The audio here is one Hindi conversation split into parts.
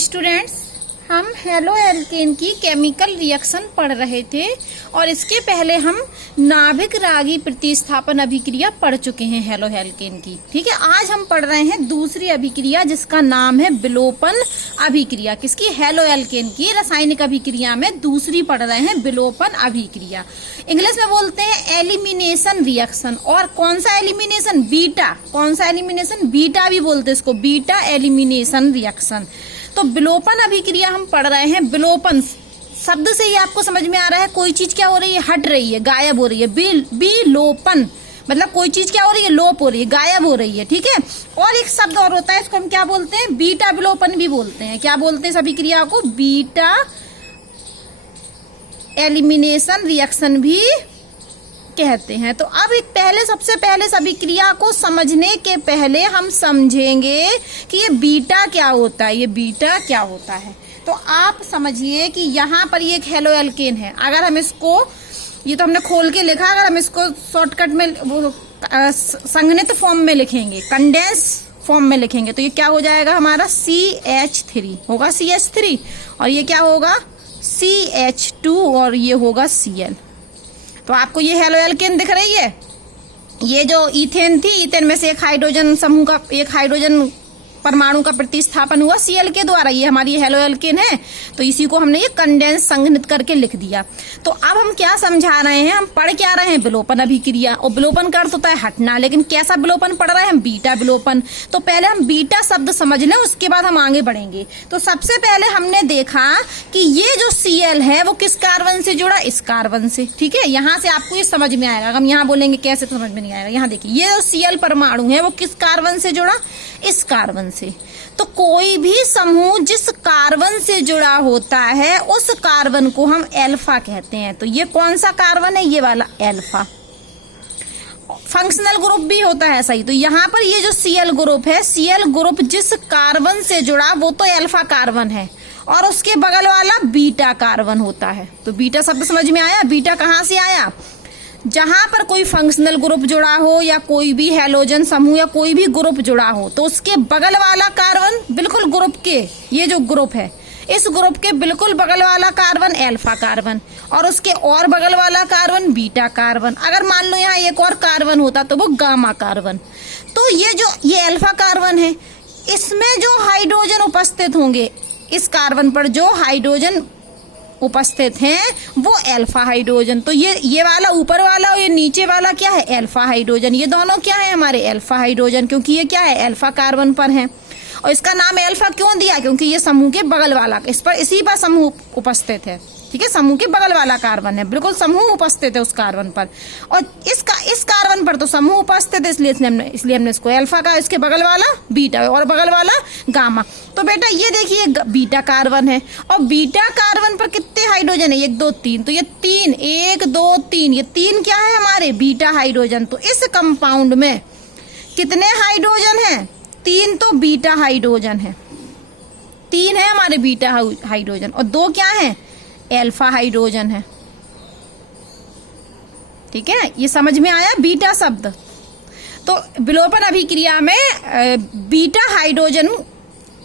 स्टूडेंट्स, हम हेलो एल्केन की केमिकल रिएक्शन पढ़ रहे थे और इसके पहले हम नाभिक रागी प्रतिस्थापन अभिक्रिया पढ़ चुके हैं हेलो एल्केन की। ठीक है, आज हम पढ़ रहे हैं दूसरी अभिक्रिया जिसका नाम है विलोपन अभिक्रिया। किसकी? हेलो एल्केन की रासायनिक अभिक्रिया में दूसरी पढ़ रहे हैं विलोपन अभिक्रिया। इंग्लिश में बोलते हैं एलिमिनेशन रिएक्शन। और कौन सा एलिमिनेशन? बीटा। कौन सा एलिमिनेशन? बीटा भी बोलते हैं इसको, बीटा एलिमिनेशन रिएक्शन। तो विलोपन अभिक्रिया हम पढ़ रहे हैं। विलोपन शब्द से ही आपको समझ में आ रहा है कोई चीज क्या हो रही है, हट रही है, गायब हो रही है। विलोपन मतलब कोई चीज क्या हो रही है, लोप हो रही है, गायब हो रही है। ठीक है, और एक शब्द और होता है, इसको हम क्या बोलते हैं? बीटा विलोपन भी बोलते हैं। क्या बोलते हैं इस अभिक्रिया को? बीटा एलिमिनेशन रिएक्शन भी कहते हैं। तो अब सबसे पहले इस अभिक्रिया को समझने के पहले हम समझेंगे कि ये बीटा क्या होता है। ये बीटा क्या होता है तो आप समझिए कि यहाँ पर ये एक हेलो एल्केन है। अगर हम इसको, ये तो हमने खोल के लिखा, अगर हम इसको शॉर्टकट में संघनित फॉर्म में लिखेंगे, कंडेंस फॉर्म में लिखेंगे, तो ये क्या हो जाएगा हमारा? CH3 होगा, CH3, और ये क्या होगा? CH2, और ये होगा Cl। तो आपको ये हेलो एल्केन दिख रही है। ये जो ईथेन थी, ईथेन में से एक हाइड्रोजन समूह का, एक हाइड्रोजन परमाणु का प्रतिस्थापन हुआ Cl के द्वारा। ये हमारी हेलो एल्केन है, तो इसी को हमने ये कंडेंस संघनित करके लिख दिया। तो अब हम क्या समझा रहे हैं? हम पढ़ क्या रहे हैं? विलोपन अभिक्रिया। और विलोपन का अर्थ होता है हटना, लेकिन कैसा विलोपन पढ़ रहे हैं हम? बीटा विलोपन। तो पहले हम बीटा शब्द समझ लें, उसके बाद हम आगे बढ़ेंगे। तो सबसे पहले हमने देखा कि ये जो Cl है वो किस कार्बन से जुड़ा? इस कार्बन से। ठीक है, यहाँ से आपको ये समझ में आएगा। हम यहाँ बोलेंगे कैसे तो समझ में नहीं आएगा। यहाँ देखिए, ये जो Cl परमाणु है वो किस कार्बन से जुड़ा? इस कार्बन से। तो कोई भी समूह जिस कार्बन से जुड़ा होता है उस कार्बन को हम एल्फा कहते हैं। तो ये कौन सा कार्बन है? ये वाला एल्फा। फंक्शनल ग्रुप भी होता है सही। तो यहाँ पर ये जो Cl ग्रुप है, Cl ग्रुप जिस कार्बन से जुड़ा वो तो एल्फा कार्बन है, और उसके बगल वाला बीटा कार्बन होता है। तो बीटा शब्द समझ में आया? बीटा कहाँ से आया? जहां पर कोई फंक्शनल ग्रुप जुड़ा हो या कोई भी हैलोजन समूह या कोई भी ग्रुप जुड़ा हो, तो उसके बगल वाला कार्बन, बिल्कुल ग्रुप के, ये जो ग्रुप है इस ग्रुप के बिल्कुल बगल वाला कार्बन एल्फा कार्बन, और उसके और बगल वाला कार्बन बीटा कार्बन। अगर मान लो यहाँ एक और कार्बन होता तो वो गामा कार्बन। तो ये एल्फा कार्बन है, इसमें जो हाइड्रोजन उपस्थित होंगे, इस कार्बन पर जो हाइड्रोजन उपस्थित हैं वो एल्फा हाइड्रोजन। तो ये वाला ऊपर वाला और ये नीचे वाला क्या है? Alpha hydrogen. ये दोनों क्या है? हमारे एल्फा हाइड्रोजन, क्योंकि ये क्या है? एल्फा कार्बन पर है। और इसका नाम एल्फा क्यों दिया? क्योंकि ये समूह के बगल वाला, इसी पर समूह उपस्थित है। ठीक है, समूह के बगल वाला कार्बन है, बिल्कुल समूह उपस्थित है उस कार्बन पर। और इस कार्बन पर तो समूह उपस्थित है, इसलिए हमने इसको एल्फा का, इसके बगल वाला बीटा और बगल वाला गामा। तो बेटा ये देखिए बीटा कार्बन है, और बीटा कार्बन पर कितने हाइड्रोजन है? 1 2 3। तो ये 3, 1 2 3, ये 3 क्या है हमारे? Beta hydrogen. तो इस कंपाउंड में कितने हाइड्रोजन हैं? 3 तो बीटा हाइड्रोजन है, 3 है हमारे बीटा हाइड्रोजन, और 2 क्या है? एल्फा हाइड्रोजन है। ठीक है, ये समझ में आया बीटा शब्द। तो विलोपन अभिक्रिया में बीटा हाइड्रोजन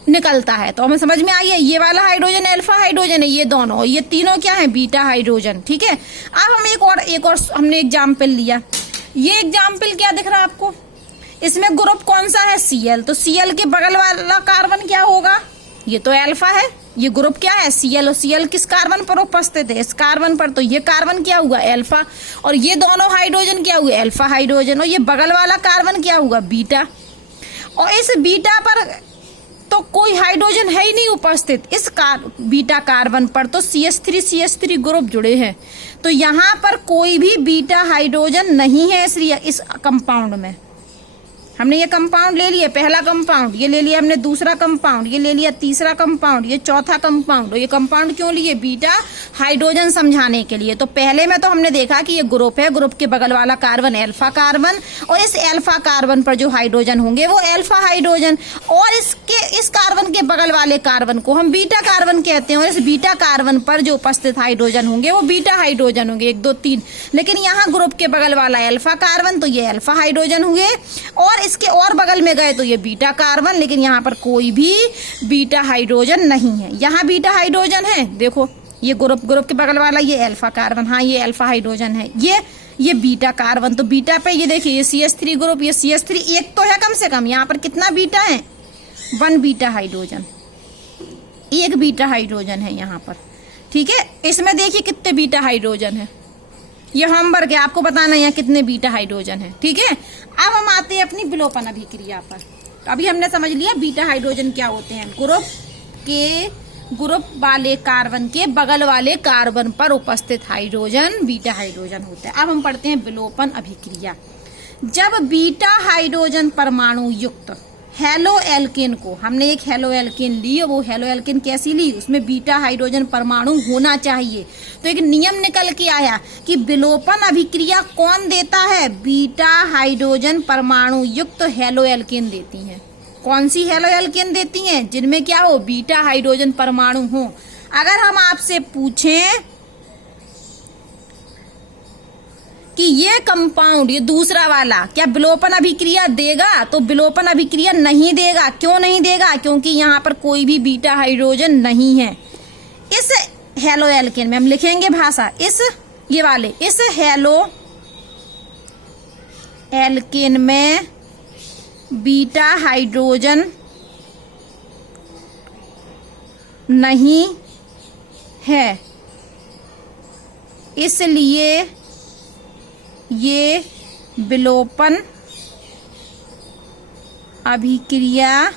निकलता है, तो हमें समझ में आई है ये वाला हाइड्रोजन एल्फा हाइड्रोजन है, ये दोनों, ये तीनों क्या है? Beta hydrogen. ठीक है, अब हम एक और हमने एग्जाम्पल लिया। ये एग्जाम्पल क्या दिख रहा है आपको? इसमें ग्रुप कौन सा है? Cl। तो Cl के बगल वाला कार्बन क्या होगा? ये तो एल्फा है। ये ग्रुप क्या है? Cl। और Cl किस कार्बन पर उपस्थित है? इस कार्बन पर। तो ये कार्बन क्या हुआ? एल्फा। और ये दोनों हाइड्रोजन क्या हुए? Alpha hydrogen. और ये बगल वाला कार्बन क्या हुआ? बीटा। और इस बीटा पर तो कोई हाइड्रोजन है ही नहीं उपस्थित, इस बीटा कार्बन पर तो CH3 ग्रुप जुड़े हैं। तो यहाँ पर कोई भी बीटा हाइड्रोजन नहीं है इस कंपाउंड में। हमने ये कंपाउंड ले लिया, पहला कंपाउंड, ये ले लिया हमने दूसरा कंपाउंड, ये ले लिया तीसरा कंपाउंड, ये चौथा कंपाउंड। और ये कंपाउंड क्यों लिए? बीटा हाइड्रोजन समझाने के लिए। तो पहले में तो हमने देखा कि ये ग्रुप है, ग्रुप के बगल वाला कार्बन एल्फा कार्बन, और इस एल्फा कार्बन पर जो हाइड्रोजन होंगे वो एल्फा हाइड्रोजन, और इस कार्बन के बगल वाले कार्बन को हम बीटा कार्बन कहते हैं, और इस बीटा कार्बन पर जो उपस्थित हाइड्रोजन होंगे वो बीटा हाइड्रोजन होंगे, 1 2 3। लेकिन यहाँ ग्रुप के बगल वाला अल्फा कार्बन, तो ये अल्फा हाइड्रोजन हुए, और इसके और बगल में गए तो ये बीटा कार्बन, लेकिन यहाँ पर कोई भी बीटा हाइड्रोजन नहीं है। यहाँ बीटा हाइड्रोजन है, देखो ये ग्रुप के बगल वाला ये अल्फा कार्बन, हाँ ये अल्फा हाइड्रोजन है, ये बीटा कार्बन। तो बीटा पे ये देखिए ये CH3 ग्रुप, ये CH3 एक तो है कम से कम। यहाँ पर कितना बीटा है? 1 बीटा हाइड्रोजन, 1 बीटा हाइड्रोजन है यहाँ पर, ठीक है। इसमें देखिए कितने बीटा हाइड्रोजन है, ये होमवर्क है, आपको बताना है यहाँ कितने बीटा हाइड्रोजन है, ठीक है। अब हम आते हैं अपनी विलोपन अभिक्रिया पर। तो अभी हमने समझ लिया बीटा हाइड्रोजन क्या होते हैं, ग्रुप वाले कार्बन के बगल वाले कार्बन पर उपस्थित हाइड्रोजन बीटा हाइड्रोजन होता है। अब हम पढ़ते हैं विलोपन अभिक्रिया। जब बीटा हाइड्रोजन परमाणु युक्त हेलो एल्केन को, हमने एक हेलो एल्केन ली, वो हेलो एल्केन कैसी ली, उसमें बीटा हाइड्रोजन परमाणु होना चाहिए। तो एक नियम निकल के आया कि विलोपन अभिक्रिया कौन देता है? बीटा हाइड्रोजन परमाणु युक्त हेलो एल्केन देती हैं। कौन सी हेलो एल्केन देती हैं? जिनमें क्या हो, बीटा हाइड्रोजन परमाणु हो। अगर हम आपसे पूछें कि ये कंपाउंड, ये दूसरा वाला क्या विलोपन अभिक्रिया देगा, तो विलोपन अभिक्रिया नहीं देगा। क्यों नहीं देगा? क्योंकि यहाँ पर कोई भी बीटा हाइड्रोजन नहीं है। इस हेलो एल्केन में हम लिखेंगे भाषा, इस हेलो एल्केन में बीटा हाइड्रोजन नहीं है, इसलिए ये विलोपन अभिक्रिया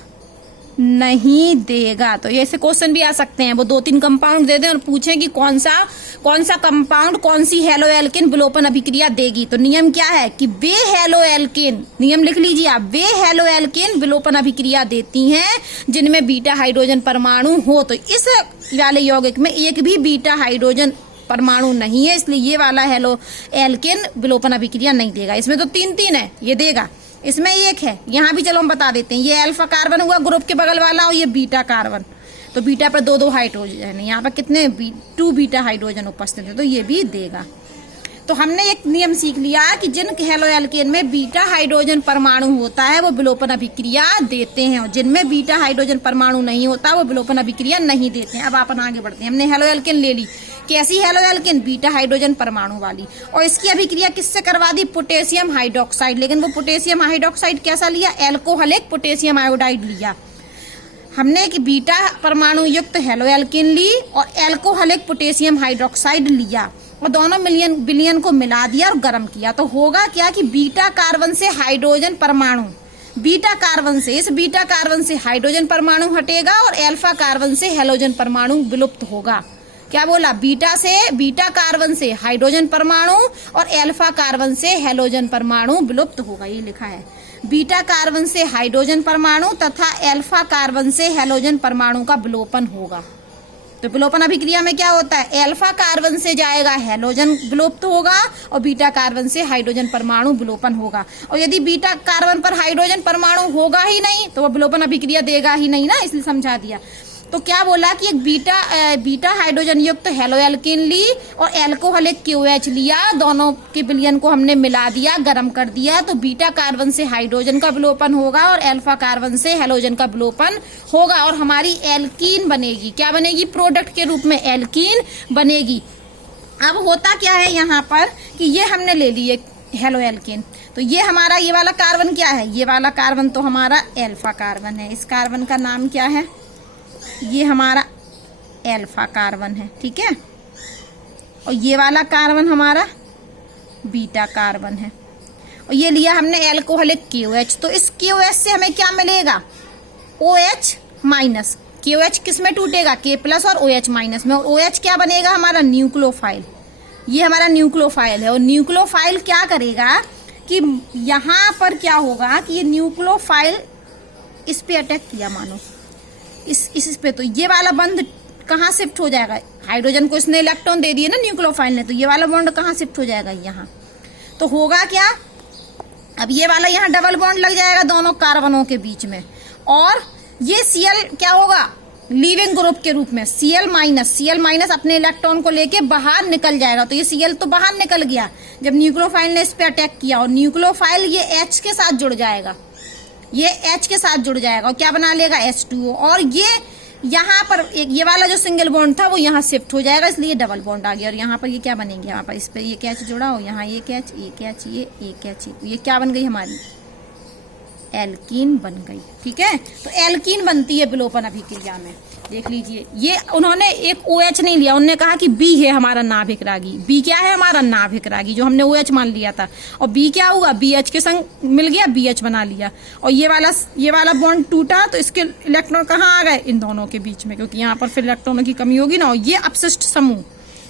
नहीं देगा। तो ऐसे क्वेश्चन भी आ सकते हैं, वो 2-3 कंपाउंड दे दें और पूछें कि कौन सा कंपाउंड, कौन सी हेलो एल्केन विलोपन अभिक्रिया देगी। तो नियम क्या है कि वे हेलो एल्केन, नियम लिख लीजिए आप, वे हेलो एल्केन विलोपन अभिक्रिया देती हैं जिनमें बीटा हाइड्रोजन परमाणु हो। तो इस वाले यौगिक में एक भी बीटा हाइड्रोजन परमाणु नहीं है, इसलिए ये वाला हेलो एल्केन विलोपन अभिक्रिया नहीं देगा। इसमें तो 3 है, ये देगा। इसमें 1 है, यहाँ भी चलो हम बता देते हैं, ये अल्फा कार्बन हुआ ग्रुप के बगल वाला, और ये बीटा कार्बन। तो बीटा पर 2 हाइड्रोजन है, यहाँ पर कितने 2 बीटा हाइड्रोजन उपस्थित है, तो ये भी देगा। तो हमने एक नियम सीख लिया कि जिन हेलो एल्केन में बीटा हाइड्रोजन परमाणु होता है वो विलोपन अभिक्रिया देते हैं, और जिनमें बीटा हाइड्रोजन परमाणु नहीं होता वो विलोपन अभिक्रिया नहीं देते हैं। अब अपन आगे बढ़ते हैं। हमने हेलो एल्केन ले ली, कैसी हेलो एल्केन? बीटा हाइड्रोजन परमाणु वाली, और इसकी अभिक्रिया किससे करवा दी? Potassium hydroxide. लेकिन वो पोटेशियम हाइड्रोक्साइड कैसा लिया? एल्कोहलिक पोटेशियम आयोडाइड लिया। हमने एक बीटा परमाणु युक्त हेलो एल्केन ली और एल्कोहलिक पोटेशियम हाइड्रोक्साइड लिया, और दोनों विलयन को मिला दिया और गर्म किया। तो होगा क्या कि बीटा कार्बन से हाइड्रोजन परमाणु, बीटा कार्बन से, इस बीटा कार्बन से हाइड्रोजन परमाणु हटेगा और अल्फा कार्बन से हेलोजन परमाणु विलुप्त होगा। क्या बोला? बीटा कार्बन से हाइड्रोजन परमाणु और अल्फा कार्बन से हेलोजन परमाणु विलुप्त होगा, ये लिखा है। बीटा कार्बन से हाइड्रोजन परमाणु तथा अल्फा कार्बन से हेलोजन परमाणु का विलोपन होगा। तो विलोपन अभिक्रिया में क्या होता है? अल्फा कार्बन से जाएगा हेलोजन विलुप्त होगा और बीटा कार्बन से हाइड्रोजन परमाणु विलोपन होगा। और यदि बीटा कार्बन पर हाइड्रोजन परमाणु होगा ही नहीं तो वह विलोपन अभिक्रिया देगा ही नहीं ना, इसलिए समझा दिया। तो क्या बोला कि एक बीटा हाइड्रोजन युक्त हेलो एल्केन ली और एल्कोहलिक KOH लिया, दोनों के विलयन को हमने मिला दिया, गर्म कर दिया, तो बीटा कार्बन से हाइड्रोजन का विलोपन होगा और अल्फा कार्बन से हेलोजन का विलोपन होगा और हमारी एल्कीन बनेगी। क्या बनेगी? प्रोडक्ट के रूप में एल्कीन बनेगी। अब होता क्या है यहाँ पर कि ये हमने ले ली हेलो एल्केन, तो ये हमारा ये वाला कार्बन क्या है? ये वाला कार्बन तो हमारा अल्फा कार्बन है। इस कार्बन का नाम क्या है? ये हमारा अल्फा कार्बन है, ठीक है। और ये वाला कार्बन हमारा बीटा कार्बन है। और ये लिया हमने एल्कोहलिक KOH, तो इस KOH से हमें क्या मिलेगा? OH minus. KOH किस में टूटेगा? K प्लस और OH माइनस में। और OH क्या बनेगा? हमारा न्यूक्लियोफाइल। ये हमारा न्यूक्लियोफाइल है। और न्यूक्लियोफाइल क्या करेगा कि यहाँ पर क्या होगा कि ये न्यूक्लियोफाइल इस पे अटैक किया, मानो इस पे, तो ये वाला बंद कहाँ शिफ्ट हो जाएगा? हाइड्रोजन को इसने इलेक्ट्रॉन दे दिए ना न्यूक्लियोफाइल ने, तो ये वाला बॉन्ड कहाँ शिफ्ट हो जाएगा? यहाँ। तो होगा क्या? अब ये वाला यहाँ डबल बॉन्ड लग जाएगा दोनों कार्बनों के बीच में, और ये Cl क्या होगा, लीविंग ग्रुप के रूप में Cl माइनस अपने इलेक्ट्रॉन को लेके बाहर निकल जाएगा। तो ये Cl तो बाहर निकल गया जब न्यूक्लियोफाइल ने इस पे अटैक किया, और न्यूक्लियोफाइल ये H के साथ जुड़ जाएगा, ये H के साथ जुड़ जाएगा और क्या बना लेगा, H2O। और ये यहाँ पर एक ये वाला जो सिंगल बॉन्ड था वो यहाँ शिफ्ट हो जाएगा, इसलिए डबल बॉन्ड आ गया। और यहाँ पर ये क्या बनेंगे, यहाँ पर इस पर ये कैच जुड़ा हो, यहाँ ये कैच, ये कैच, ये कैच, ये क्या बन गई हमारी, एल्कीन बन गई। ठीक है, तो एल्कीन बनती है विलोपन अभिक्रिया में। देख लीजिए, ये उन्होंने एक OH नहीं लिया, उन्होंने कहा कि B है हमारा नाभिक रागी। B क्या है, हमारा नाभिक रागी, जो हमने OH मान लिया था। और B क्या हुआ, BH के संग मिल गया, BH बना लिया। और ये वाला बॉन्ड टूटा तो इसके इलेक्ट्रॉन कहाँ आ गए, इन दोनों के बीच में, क्योंकि यहाँ पर फिर इलेक्ट्रॉनों की कमी होगी ना। और ये अपशिष्ट समूह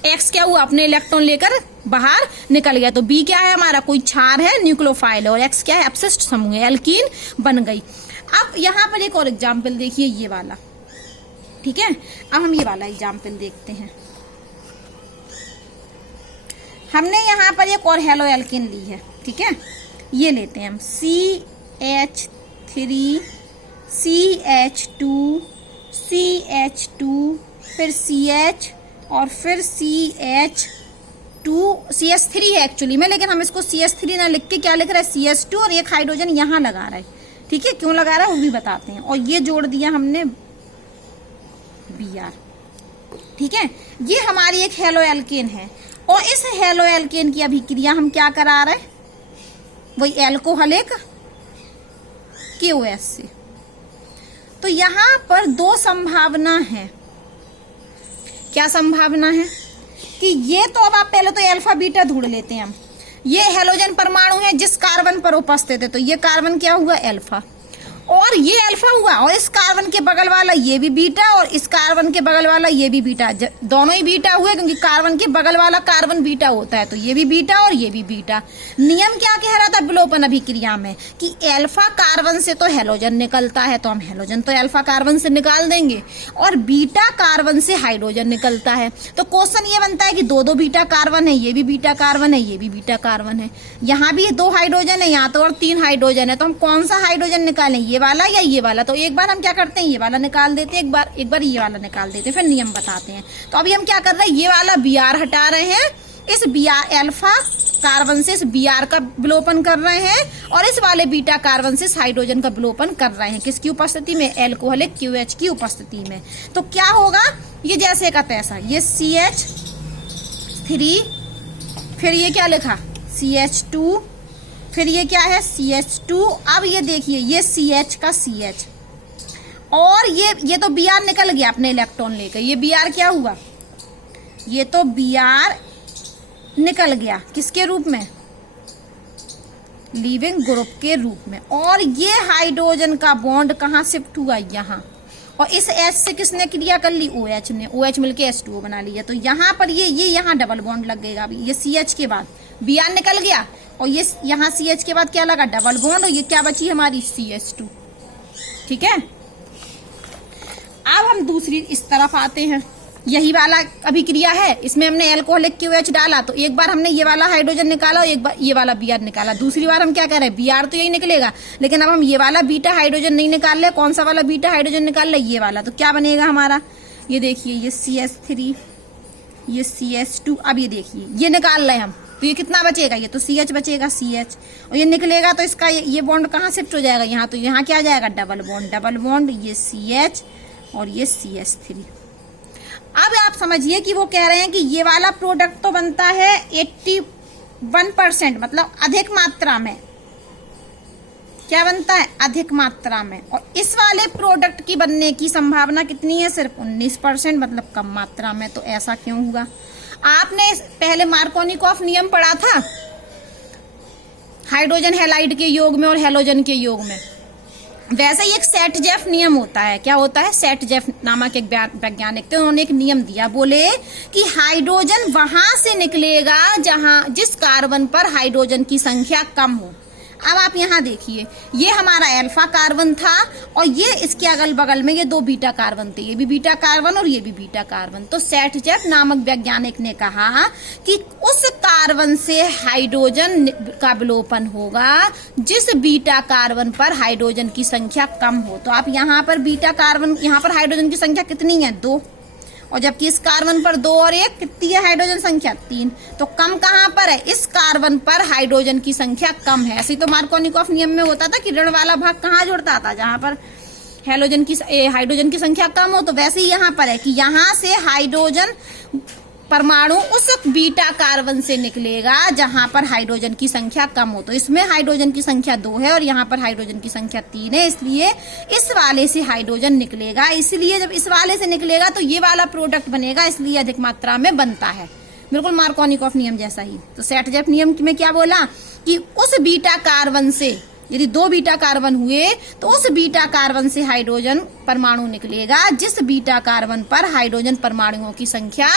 X क्या हुआ, अपने इलेक्ट्रॉन लेकर बाहर निकल गया। तो B क्या है हमारा, कोई क्षार है, न्यूक्लियोफाइल है, और X क्या है, अपशिष्ट समूह है, एल्कीन बन गई। अब यहाँ पर एक और एग्जाम्पल देखिए, ये वाला। ठीक है, अब हम ये वाला एग्जाम्पल देखते हैं। हमने यहाँ पर एक और हेलो एल्कीन ली है। ठीक है, ये लेते हैं हम CH3 CH2 CH2 फिर CH और फिर CH3 है एक्चुअली में, लेकिन हम इसको CH3 ना लिख के क्या लिख रहे हैं, CH2, और एक हाइड्रोजन यहाँ लगा रहा है। ठीक है, क्यों लगा रहा है वो भी बताते हैं। और ये जोड़ दिया हमने Br। ठीक है, ये हमारी एक हेलो एल्केन है, और इस हेलो एल्केन की अभिक्रिया हम क्या करा रहे हैं, वही एल्कोहलिक KOH से। तो यहां पर दो संभावना है। क्या संभावना है कि ये तो अब आप पहले तो अल्फा बीटा ढूंढ लेते हैं हम। ये हेलोजन परमाणु है जिस कार्बन पर उपस्थित है, तो ये कार्बन क्या हुआ, अल्फा, और ये अल्फा हुआ, और इस कार्बन के बगल वाला ये भी बीटा, और इस कार्बन के बगल वाला ये भी बीटा। दोनों ही बीटा हुए, क्योंकि कार्बन के बगल वाला कार्बन बीटा होता है, तो ये भी बीटा और ये भी बीटा। नियम क्या कह रहा था विलोपन अभिक्रिया में कि अल्फा कार्बन से तो हेलोजन निकलता है, तो हम हेलोजन तो अल्फा कार्बन से निकाल देंगे, और बीटा कार्बन से हाइड्रोजन निकलता है। तो क्वेश्चन ये बनता है कि दो दो बीटा कार्बन है, ये भी बीटा कार्बन है, ये भी बीटा कार्बन है, यहाँ भी दो हाइड्रोजन है, यहाँ तो और 3 हाइड्रोजन है, तो हम कौन सा हाइड्रोजन निकालें, ये वाला या ये वाला। तो एक बार हम क्या करते हैं, ये वाला निकाल देते हैं, एक बार ये वाला निकाल देते हैं, फिर नियम बताते हैं। तो अभी हम क्या कर रहे हैं, ये वाला Br हटा रहे हैं, इस Br अल्फा कार्बन से इस Br का विलोपन कर रहे हैं, और इस वाले बीटा कार्बन से इस हाइड्रोजन का विलोपन कर रहे हैं। किसकी उपस्थिति में, एल्कोहलिक QH की उपस्थिति में। तो क्या होगा, ये जैसे का तैसा, ये CH3, फिर ये क्या लिखा CH2, फिर ये क्या है CH2। अब ये देखिए, ये CH का CH, और ये तो Br निकल गया अपने इलेक्ट्रॉन लेकर, ये Br क्या हुआ, ये तो Br निकल गया किसके रूप में, लीविंग ग्रुप के रूप में। और ये हाइड्रोजन का बॉन्ड कहाँ शिफ्ट हुआ, यहाँ, और इस H से किसने क्रिया कर ली, OH ने, OH मिलके H2O बना लिया। तो यहाँ पर ये यहाँ डबल बॉन्ड लग गएगा। अभी ये CH के बाद Br निकल गया, और ये यहाँ CH के बाद क्या लगा, डबल बॉन्ड, और ये क्या बची हमारी CH2। ठीक है, अब हम दूसरी इस तरफ आते हैं। यही वाला अभिक्रिया है, इसमें हमने एल्कोहलिक QH डाला, तो एक बार हमने ये वाला हाइड्रोजन निकाला और एक बार ये वाला Br निकाला। दूसरी बार हम क्या कह रहे हैं, Br तो यही निकलेगा, लेकिन अब हम ये वाला बीटा हाइड्रोजन नहीं निकाल रहे। कौन सा वाला बीटा हाइड्रोजन निकाल रहे, ये वाला। तो क्या बनेगा हमारा, ये देखिए, ये CH3, ये CH2। अब ये देखिए, ये निकाल रहे हम, तो ये कितना बचेगा, ये तो CH बचेगा, CH, और ये निकलेगा तो इसका ये बॉन्ड कहाँ शिफ्ट हो जाएगा, यहाँ। तो यहाँ क्या आ जाएगा, डबल बॉन्ड, ये CH और ये CH3। अब आप समझिए कि वो कह रहे हैं कि ये वाला प्रोडक्ट तो बनता है 81%, मतलब अधिक मात्रा में। क्या बनता है, अधिक मात्रा में। और इस वाले प्रोडक्ट की बनने की संभावना कितनी है, सिर्फ 19%, मतलब कम मात्रा में। तो ऐसा क्यों हुआ, आपने पहले मार्कोनिकॉफ नियम पढ़ा था हाइड्रोजन हैलाइड के योग में और हेलोजन के योग में। वैसे ही एक सेटजेफ नियम होता है। क्या होता है, सेटजेफ नामक एक वैज्ञानिक थे, उन्होंने एक नियम दिया, बोले कि हाइड्रोजन वहां से निकलेगा जिस कार्बन पर हाइड्रोजन की संख्या कम हो। अब आप यहाँ देखिए, ये हमारा अल्फा कार्बन था और ये इसके अगल बगल में ये 2 बीटा कार्बन थे, ये भी बीटा कार्बन और ये भी बीटा कार्बन। तो सेटजेफ नामक वैज्ञानिक ने कहा कि उस कार्बन से हाइड्रोजन का विलोपन होगा जिस बीटा कार्बन पर हाइड्रोजन की संख्या कम हो। तो आप यहाँ पर बीटा कार्बन, यहाँ पर हाइड्रोजन की संख्या कितनी है? 2, और जबकि इस कार्बन पर 2 और 1 कितनी है हाइड्रोजन संख्या? 3। तो कम कहाँ पर है? इस कार्बन पर हाइड्रोजन की संख्या कम है। ऐसे तो मार्कोनिकॉफ नियम में होता था कि ऋण वाला भाग कहाँ जुड़ता था? जहां पर हाइड्रोजन की संख्या कम हो। तो वैसे ही यहाँ पर है कि यहाँ से हाइड्रोजन परमाणु उस बीटा कार्बन से निकलेगा जहां पर हाइड्रोजन की संख्या कम हो। तो इसमें हाइड्रोजन की संख्या 2 है और यहाँ पर हाइड्रोजन की संख्या 3 है, इसलिए इस वाले से हाइड्रोजन निकलेगा। इसलिए जब इस वाले से निकलेगा तो ये वाला प्रोडक्ट बनेगा, इसलिए अधिक मात्रा में बनता है, बिल्कुल मार्कोनिकॉफ नियम जैसा ही। तो सेटजेफ नियम में क्या बोला कि उस बीटा कार्बन से यदि 2 बीटा कार्बन हुए तो उस बीटा कार्बन से हाइड्रोजन परमाणु निकलेगा जिस बीटा कार्बन पर हाइड्रोजन परमाणुओं की संख्या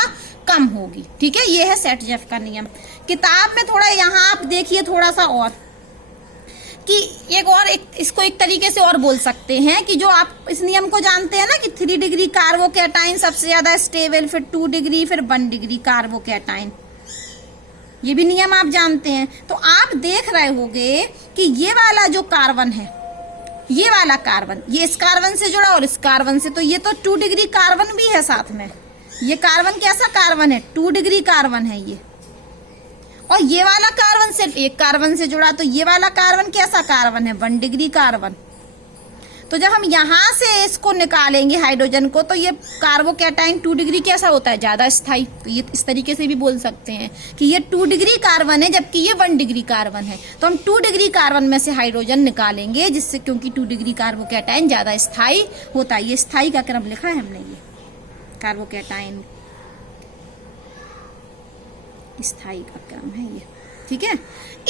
कम होगी। ठीक है, ये है सेटजेफ का नियम। किताब में थोड़ा यहाँ आप देखिए थोड़ा सा और कि इसको एक तरीके से और बोल सकते हैं कि जो आप इस नियम को जानते हैं ना कि 3 डिग्री कार्बोकैटाइन सबसे ज्यादा स्टेबल, फिर 2 डिग्री, फिर 1 डिग्री कार्बोकैटाइन, ये भी नियम आप जानते हैं। तो आप देख रहे होंगे कि ये वाला जो कार्बन है, ये वाला कार्बन, ये इस कार्बन से जुड़ा और इस कार्बन से, तो ये तो 2 डिग्री कार्बन भी है साथ में। ये कार्बन कैसा कार्बन है? 2 डिग्री कार्बन है ये। और ये वाला कार्बन सिर्फ एक कार्बन से जुड़ा, तो ये वाला कार्बन कैसा कार्बन है? 1 डिग्री कार्बन। तो जब हम यहाँ से इसको निकालेंगे हाइड्रोजन को, तो ये कार्बोकैटाइन 2 डिग्री कैसा होता है? ज्यादा स्थायी। तो ये इस तरीके से भी बोल सकते हैं कि ये 2 डिग्री कार्बन है जबकि ये 1 डिग्री कार्बन है। तो हम 2 डिग्री कार्बन में से हाइड्रोजन निकालेंगे जिससे, क्योंकि 2 डिग्री कार्बोकैटाइन ज्यादा स्थायी होता है। ये स्थायी का क्रम लिखा है हमने, ये कार्बोकैटाइन स्थायी का क्रम है ये। ठीक है,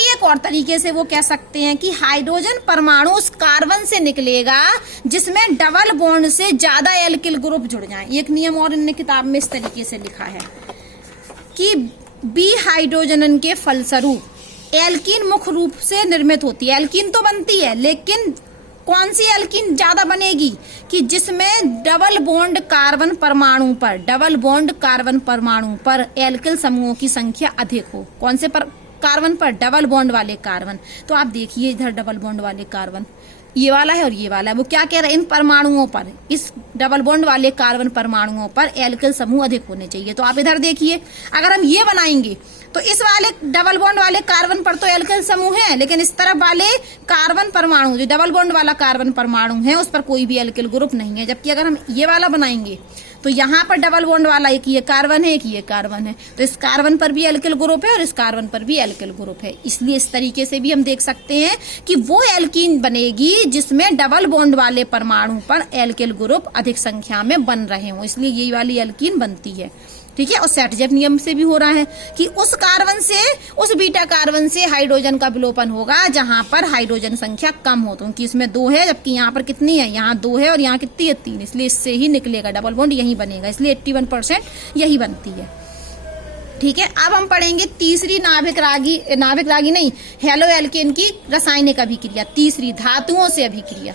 एक और तरीके से वो कह सकते हैं कि हाइड्रोजन परमाणु उस कार्बन से निकलेगा जिसमें डबल बॉन्ड से ज्यादा एल्किल ग्रुप जुड़ जाएं। एक नियम और इनने किताब में इस तरीके से लिखा है कि बी हाइड्रोजन के फलस्वरूप एल्कीन मुख्य रूप से निर्मित होती है। एल्कीन तो बनती है, लेकिन कौन सी एल्कीन ज्यादा बनेगी? कि जिसमें डबल बॉन्ड कार्बन परमाणु पर एल्किल समूहों की संख्या अधिक हो। कौन से कार्बन पर? डबल बॉन्ड वाले कार्बन। तो आप देखिए इधर डबल बॉन्ड वाले कार्बन, ये वाला है और ये वाला है। वो क्या कह रहे हैं? इन परमाणुओं पर, इस डबल बॉन्ड वाले कार्बन परमाणुओं पर एल्किल समूह अधिक होने चाहिए। तो आप इधर देखिए, अगर हम ये बनाएंगे तो इस वाले डबल बॉन्ड वाले कार्बन पर तो एल्किल समूह है, लेकिन इस तरफ वाले कार्बन परमाणु, जो डबल बॉन्ड वाला कार्बन परमाणु है, उस पर कोई भी एल्किल ग्रुप नहीं है। जबकि अगर हम ये वाला बनाएंगे तो यहाँ पर डबल बॉन्ड वाला एक ये कार्बन है, एक ये कार्बन है, तो इस कार्बन पर भी एल्किल ग्रुप है और इस कार्बन पर भी एल्किल ग्रुप है। इसलिए इस तरीके से भी हम देख सकते हैं कि वो एल्कीन बनेगी जिसमें डबल बॉन्ड वाले परमाणु पर एल्किल ग्रुप अधिक संख्या में बन रहे हों, इसलिए ये वाली एल्कीन बनती है। ठीक है, और सेटजेफ नियम से भी हो रहा है कि उस कार्बन से, उस बीटा कार्बन से हाइड्रोजन का विलोपन होगा जहां पर हाइड्रोजन संख्या कम हो। तो क्योंकि इसमें 2 है जबकि यहाँ पर कितनी है? यहाँ 2 है और यहाँ कितनी है? 3, इसलिए इससे ही निकलेगा डबल बॉन्ड, यही बनेगा, इसलिए 81% यही बनती है। ठीक है, अब हम पढ़ेंगे तीसरी नाभिक रागी नहीं, हेलो एल्केन की रासायनिक अभिक्रिया, तीसरी धातुओं से अभिक्रिया।